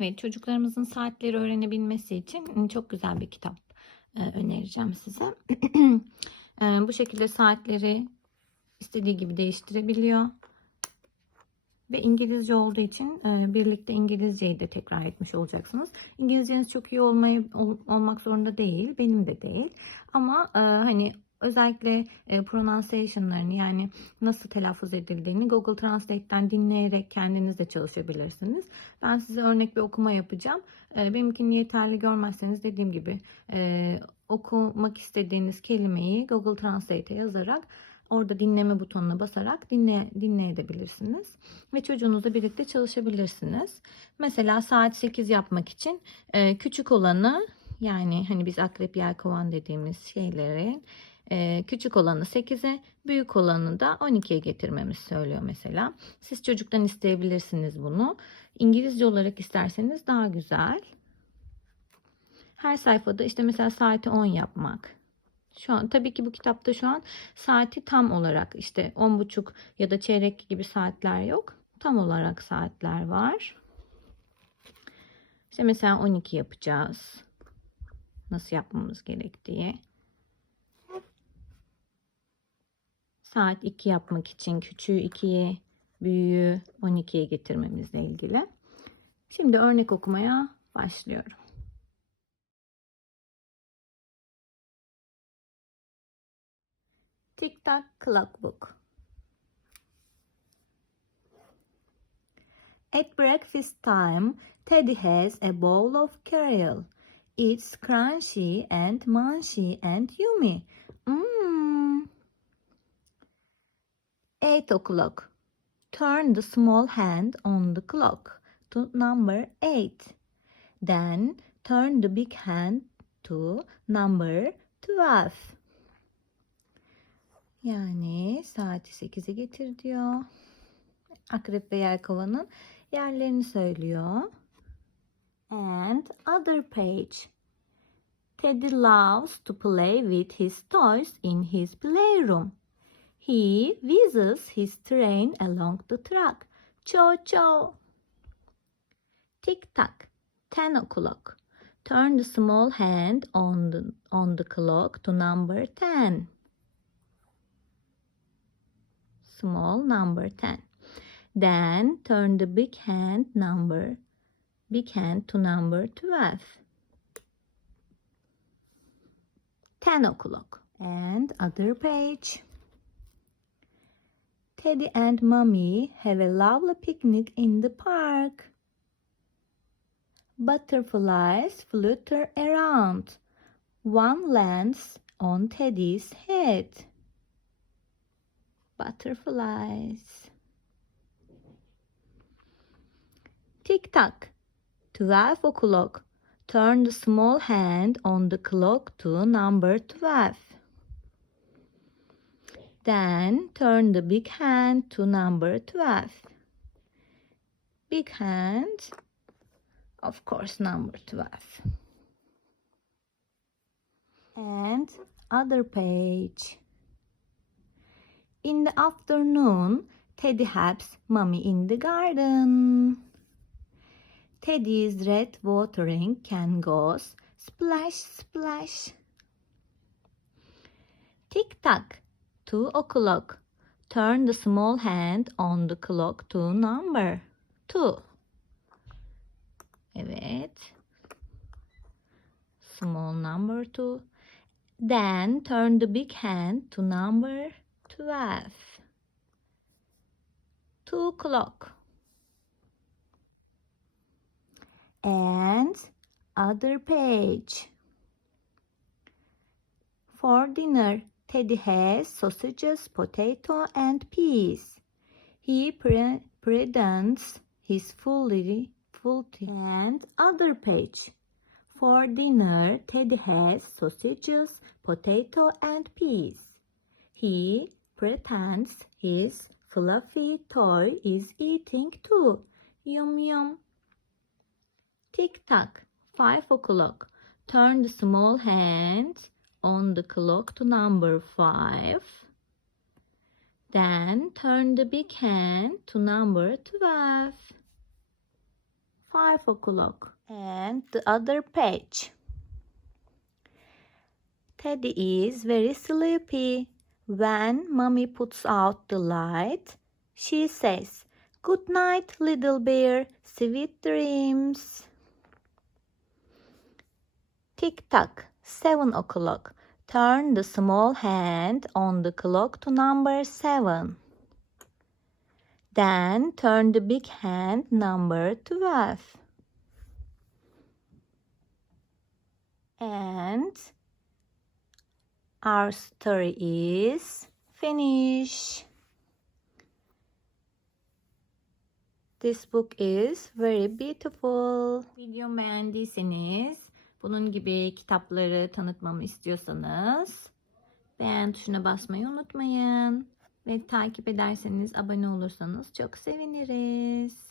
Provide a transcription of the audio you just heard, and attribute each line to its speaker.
Speaker 1: Evet çocuklarımızın saatleri öğrenebilmesi için çok güzel bir kitap e, önereceğim size. E, Bu şekilde saatleri istediği gibi değiştirebiliyor. Ve İngilizce olduğu için e, birlikte İngilizceyi de tekrar etmiş olacaksınız. İngilizceniz çok iyi olmayı, ol- olmak zorunda değil. Benim de değil. Ama hani özellikle e, pronunciation'larını yani nasıl telaffuz edildiğini Google Translate'ten dinleyerek kendiniz de çalışabilirsiniz. Ben size örnek bir okuma yapacağım. E, benimkini yeterli görmezseniz dediğim gibi e, okumak istediğiniz kelimeyi Google Translate'e yazarak orada dinleme butonuna basarak dinle, dinleyebilirsiniz. Ve çocuğunuzla birlikte çalışabilirsiniz. Mesela saat 8 yapmak için e, küçük olanı yani hani biz akrep yelkovan dediğimiz şeylerin küçük olanı 8'e, büyük olanı da 12'ye getirmemizi söylüyor mesela. Siz çocuktan isteyebilirsiniz bunu. İngilizce olarak isterseniz daha güzel. Her sayfada işte mesela saati 10 yapmak. Şu an tabii ki bu kitapta şu an saati tam olarak işte 10.30 ya da çeyrek gibi saatler yok. Tam olarak saatler var. İşte mesela 12 yapacağız. Nasıl yapmamız gerektiği. Saat 2 yapmak için küçüğü 2'ye, büyüğü 12'ye getirmemizle ilgili. Şimdi örnek okumaya başlıyorum. Tick Tack Clock Book. At breakfast time, Teddy has a bowl of cereal. It's crunchy and munchy and yummy. Mmm. Eight o'clock. Turn the small hand on the clock to number eight. Then turn the big hand to number twelve. Yani saati 8'e getir diyor. Akrep ve yelkovanın yerlerini söylüyor. And other page. Teddy loves to play with his toys in his playroom. He whizzes his train along the track. Cho cho. Tick tock. Ten o'clock. Turn the small hand on the on the clock to number ten. Small number ten. Then turn the big hand number big hand to number twelve. Ten o'clock. And other page. Teddy and Mommy have a lovely picnic in the park. Butterflies flutter around. One lands on Teddy's head. Butterflies. Tick tock. Twelve o'clock. Turn the small hand on the clock to number twelve. Then turn the big hand to number 12. Big hand, of course, number 12. And other page. In the afternoon, Teddy helps Mommy in the garden. Teddy's red watering can goes splash, splash. Tick tock. Two o'clock. Turn the small hand on the clock to number two. Evet. Small number two. Then turn the big hand to number twelve. Two o'clock. And other page. For dinner, Teddy has sausages, potato, and peas. He pre- presents his fully full and other page. For dinner, Teddy has sausages, potato, and peas. He pretends his fluffy toy is eating too. Yum yum. Tick tock, five o'clock. Turn the small hand on the clock to number five. Then turn the big hand to number twelve. five o'clock.
Speaker 2: and the other page. Teddy is very sleepy. When mommy puts out the light, she says, Good night, little bear. Sweet dreams. Tick tock, seven o'clock. Turn the small hand on the clock to number seven. Then turn the big hand number twelve. And our story is finished. This book is very beautiful.
Speaker 1: Videomu beğendiyseniz, bunun gibi kitapları tanıtmamı istiyorsanız beğen tuşuna basmayı unutmayın. Ve takip ederseniz, abone olursanız çok seviniriz.